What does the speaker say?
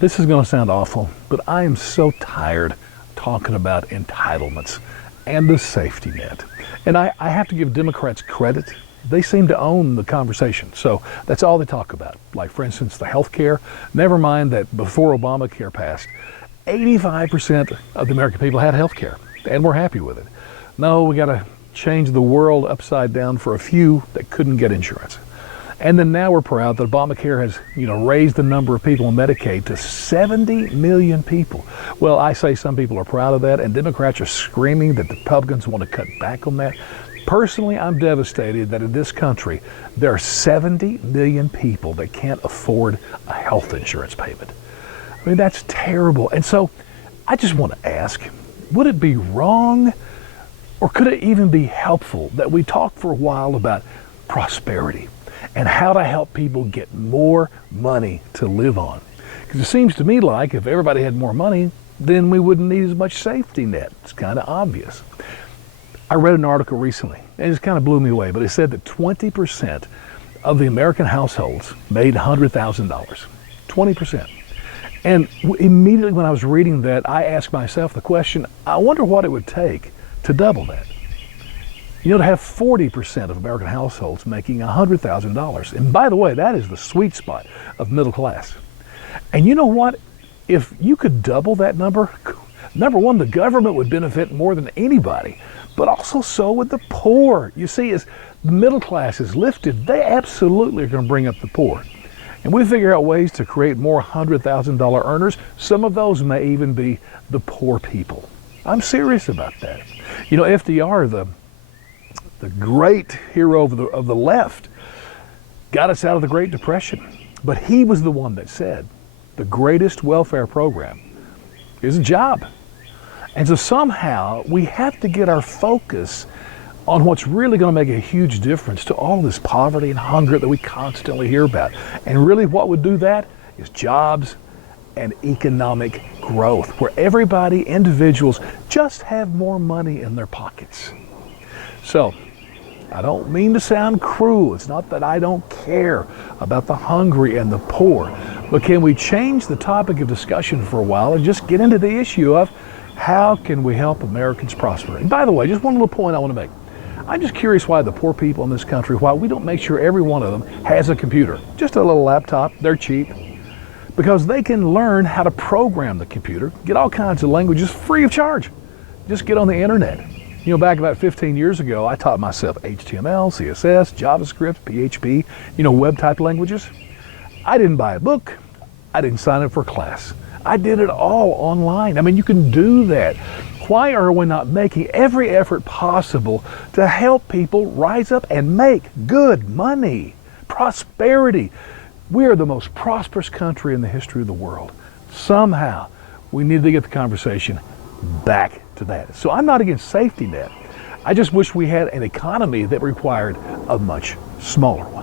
This is going to sound awful, but I am so tired talking about entitlements and the safety net. And I have to give Democrats credit. They seem to own the conversation. So that's all they talk about. Like, for instance, the health care. Never mind that before Obamacare passed, 85% of the American people had health care, and we're happy with it. No, we got to change the world upside down for a few that couldn't get insurance. And then now we're proud that Obamacare has, raised the number of people on Medicaid to 70 million people. Well, I say some people are proud of that, and Democrats are screaming that the Republicans want to cut back on that. Personally, I'm devastated that in this country, there are 70 million people that can't afford a health insurance payment. I mean, that's terrible. And so I just want to ask, would it be wrong, or could it even be helpful that we talk for a while about prosperity and how to help people get more money to live on? Because it seems to me like if everybody had more money, then we wouldn't need as much safety net. It's kind of obvious. I read an article recently, and it just kind of blew me away, but it said that 20% of the American households made $100,000. 20%. And immediately when I was reading that, I asked myself the question, I wonder what it would take to double that. To have 40% of American households making $100,000. And by the way, that is the sweet spot of middle class. And you know what? If you could double that number, number one, the government would benefit more than anybody, but also so would the poor. You see, as the middle class is lifted, they absolutely are going to bring up the poor. And we figure out ways to create more $100,000 earners. Some of those may even be the poor people. I'm serious about that. FDR, the great hero of the left, got us out of the Great Depression. But he was the one that said the greatest welfare program is a job. And so somehow we have to get our focus on what's really going to make a huge difference to all this poverty and hunger that we constantly hear about. And really what would do that is jobs and economic growth, where everybody, individuals, just have more money in their pockets. So, I don't mean to sound cruel. It's not that I don't care about the hungry and the poor. But can we change the topic of discussion for a while and just get into the issue of how can we help Americans prosper? And by the way, just one little point I want to make. I'm just curious why the poor people in this country, why we don't make sure every one of them has a computer. Just a little laptop. They're cheap. Because they can learn how to program the computer, get all kinds of languages free of charge. Just get on the internet. Back about 15 years ago, I taught myself HTML, CSS, JavaScript, PHP, web type languages. I didn't buy a book. I didn't sign up for a class. I did it all online. I mean, you can do that. Why are we not making every effort possible to help people rise up and make good money? Prosperity. We are the most prosperous country in the history of the world. Somehow, we need to get the conversation back to that. So I'm not against safety net. I just wish we had an economy that required a much smaller one.